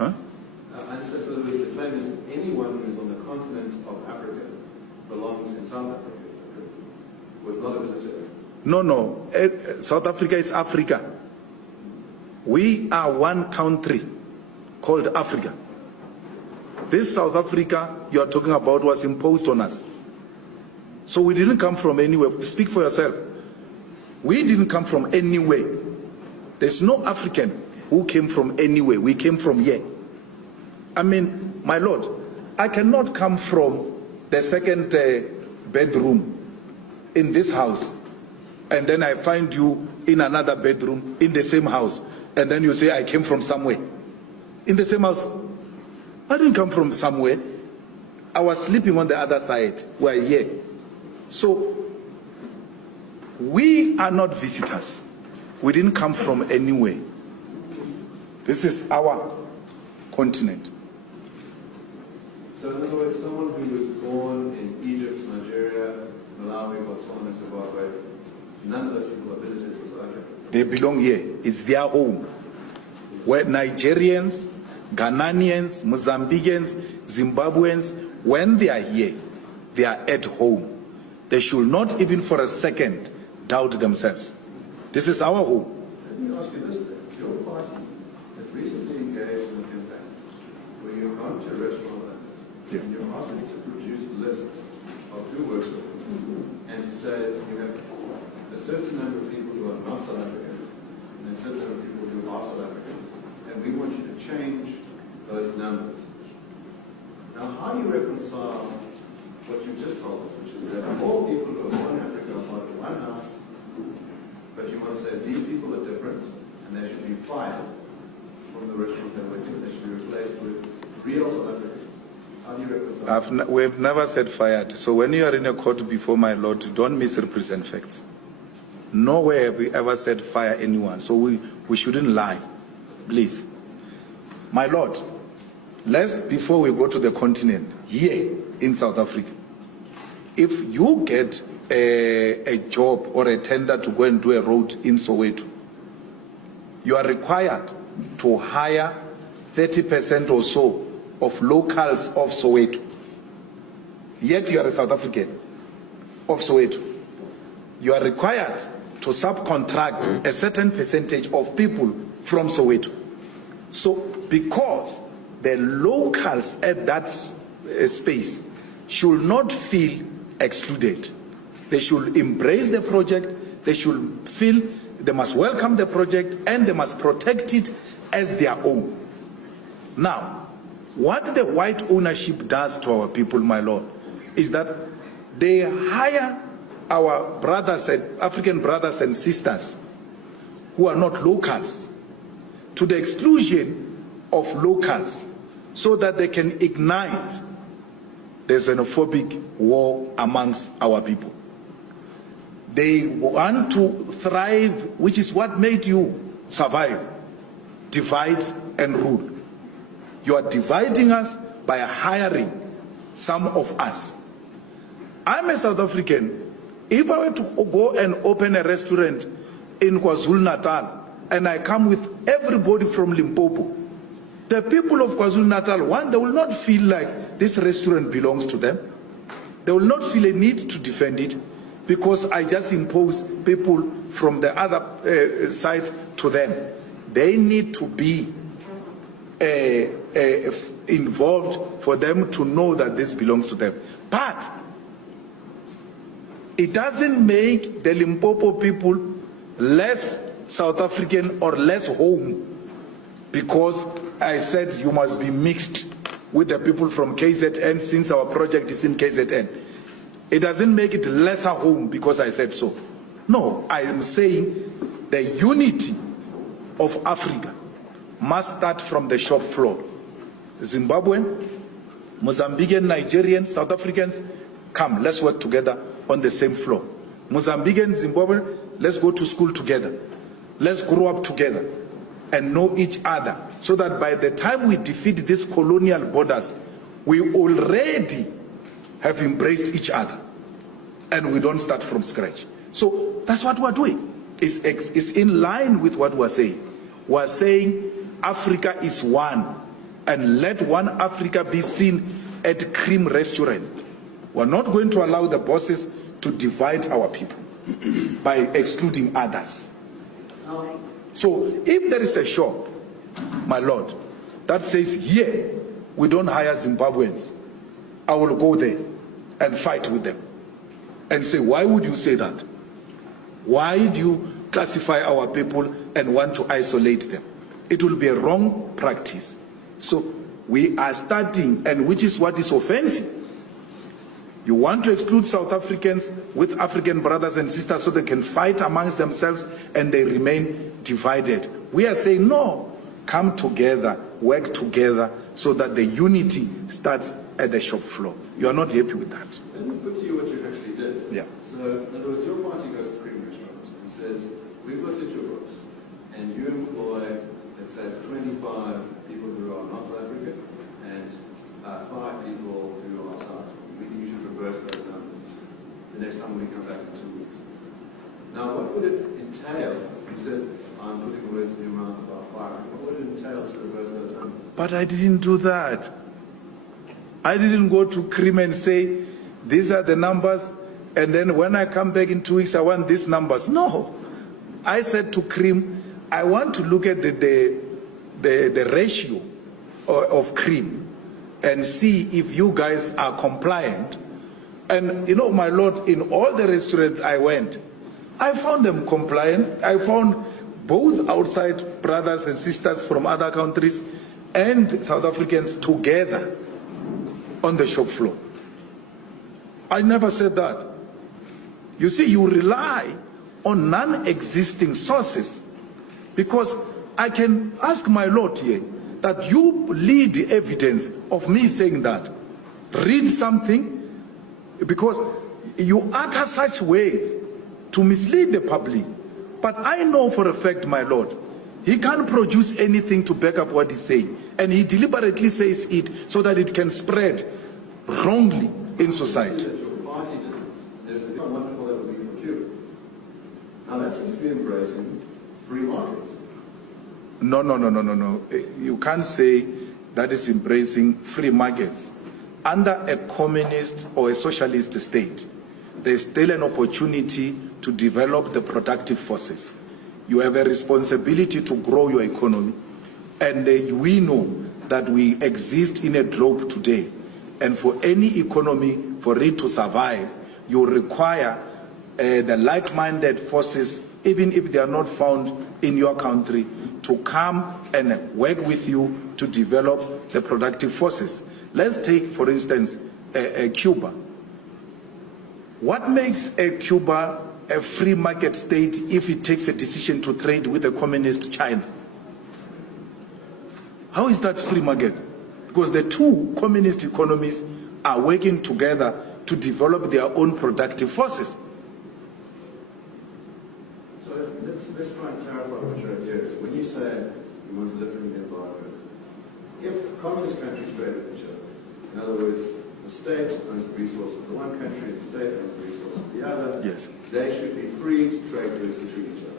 Huh? I understand, so the claim is anyone who is on the continent of Africa belongs in South Africa, is that correct? Was not a visitor. No. South Africa is Africa. We are one country called Africa. This South Africa you are talking about was imposed on us. So we didn't come from anywhere. Speak for yourself. We didn't come from anywhere. There's no African who came from anywhere. We came from here. I mean, my Lord, I cannot come from the second bedroom in this house, and then I find you in another bedroom in the same house, and then you say I came from somewhere. In the same house. I didn't come from somewhere. I was sleeping on the other side. We're here. So, we are not visitors. We didn't come from anywhere. This is our continent. So in other words, someone who was born in Egypt, Nigeria, Malawi, Botswana, Zimbabwe, none of those people are visitors in South Africa. They belong here. It's their home. Where Nigerians, Ghanaians, Mozambicans, Zimbabweans, when they are here, they are at home. They should not even for a second doubt themselves. This is our home. Let me ask you this, your party has recently engaged in a campaign where you've gone to a restaurant like this, and you're asking to produce lists of who works with them, and to say you have a certain number of people who are not South Africans, and a certain number of people who are South Africans, and we want you to change those numbers. Now, how do you reconcile what you just told us, which is that all people who are born in Africa are part of one house, but you want to say these people are different, and they should be fired from the restaurants they're working, they should be replaced with real South Africans. How do you reconcile? We've never said fired. So when you are in a court before my Lord, don't misrepresent facts. Nowhere have we ever said fire anyone. So we shouldn't lie. Please. My Lord, before we go to the continent, here in South Africa, if you get a job or a tender to go and do a road in Soweto, you are required to hire 30% or so of locals of Soweto. Yet you are a South African of Soweto. You are required to subcontract a certain percentage of people from Soweto. So because the locals at that space should not feel excluded, they should embrace the project, they should feel they must welcome the project, and they must protect it as their own. Now, what the white ownership does to our people, my Lord, is that they hire our brothers and African brothers and sisters who are not locals to the exclusion of locals, so that they can ignite the xenophobic war amongst our people. They want to thrive, which is what made you survive. Divide and rule. You are dividing us by hiring some of us. I'm a South African. If I were to go and open a restaurant in KwaZulu-Natal and I come with everybody from Limpopo, the people of KwaZulu-Natal, one, they will not feel like this restaurant belongs to them. They will not feel a need to defend it because I just impose people from the other side to them. They need to be involved for them to know that this belongs to them. But it doesn't make the Limpopo people less South African or less home because I said you must be mixed with the people from KZN since our project is in KZN. It doesn't make it lesser home because I said so. No, I am saying the unity of Africa must start from the shop floor. Zimbabwean, Mozambican, Nigerian, South Africans, come, let's work together on the same floor. Mozambican, Zimbabwean, let's go to school together. Let's grow up together and know each other, so that by the time we defeat these colonial borders, we already have embraced each other and we don't start from scratch. So that's what we're doing. It's in line with what we're saying. We're saying Africa is one. and let One Africa be seen at Cream Restaurant. We're not going to allow the bosses to divide our people by excluding others. So if there is a shop, my lord, that says here we don't hire Zimbabweans, I will go there and fight with them and say, why would you say that? Why do you classify our people and want to isolate them? It will be a wrong practice. So we are starting, and which is what is offensive. You want to exclude South Africans with African brothers and sisters so they can fight amongst themselves and they remain divided. We are saying, no, come together, work together so that the unity starts at the shop floor. You are not happy with that. Let me put to you what you actually did. Yeah. So, in other words, your party goes to Cream Restaurant and says, we've looked at your books, and you employ, let's say, 25 people who are not South African, and 5 people who are South African. We think you should reverse those numbers the next time we come back in 2 weeks. Now, what would it entail? You said, I'm putting words in your mouth about firing. What would it entail to reverse those numbers? But I didn't do that. I didn't go to Cream and say, these are the numbers, and then when I come back in 2 weeks, I want these numbers. No. I said to Cream, I want to look at the ratio of Cream and see if you guys are compliant. And you know, my lord, in all the restaurants I went, I found them compliant. I found both outside brothers and sisters from other countries and South Africans together on the shop floor. I never said that. You see, you rely on non-existing sources, because I can ask my lord here that you lead the evidence of me saying that. Read something, because you utter such words to mislead the public. But I know for a fact, my lord, he can't produce anything to back up what he's saying. And he deliberately says it so that it can spread wrongly in society. That your party did this. There's a wonderful that would be for Cuba. Now that seems to be embracing free markets. No. You can't say that is embracing free markets. Under a communist or a socialist state, there's still an opportunity to develop the productive forces. You have a responsibility to grow your economy. And we know that we exist in a globe today. And for any economy, for it to survive, you require the like-minded forces, even if they are not found in your country, to come and work with you to develop the productive forces. Let's take, for instance, Cuba. What makes Cuba a free market state if it takes a decision to trade with a communist China? How is that free market? Because the two communist economies are working together to develop their own productive forces. So let's try and clarify what your idea is. When you say you want to lift the embargo, if communist countries trade with each other, in other words, the state owns the resources, the one country, the state owns the resources, the other, yes, they should be free to trade goods between each other.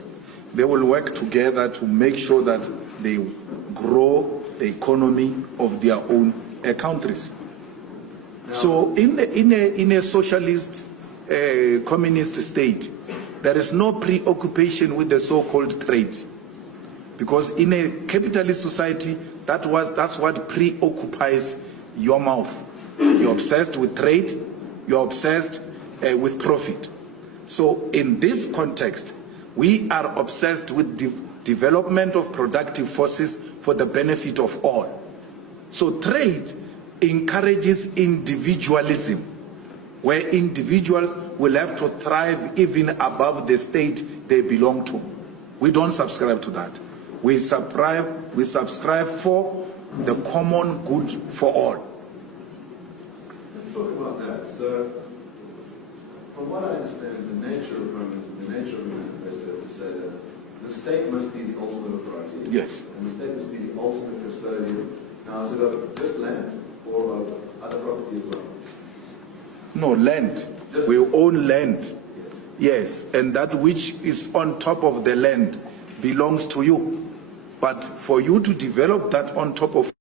They will work together to make sure that they grow the economy of their own countries. Now, so in a socialist communist state, there is no preoccupation with the so-called trade, because in a capitalist society, that's what preoccupies your mouth. You're obsessed with trade, you're obsessed with profit. So in this context, we are obsessed with development of productive forces for the benefit of all. So trade encourages individualism, where individuals will have to thrive even above the state they belong to. We don't subscribe to that. We subscribe for the common good for all. Let's talk about that. So, from what I understand, the nature of communism, the nature of the manifesto is to say that the state must be the ultimate authority. Yes. And the state must be the ultimate custodian. Now, is it of just land or of other property as well? No, land. We own land. Yes, and that which is on top of the land belongs to you. But for you to develop that on top of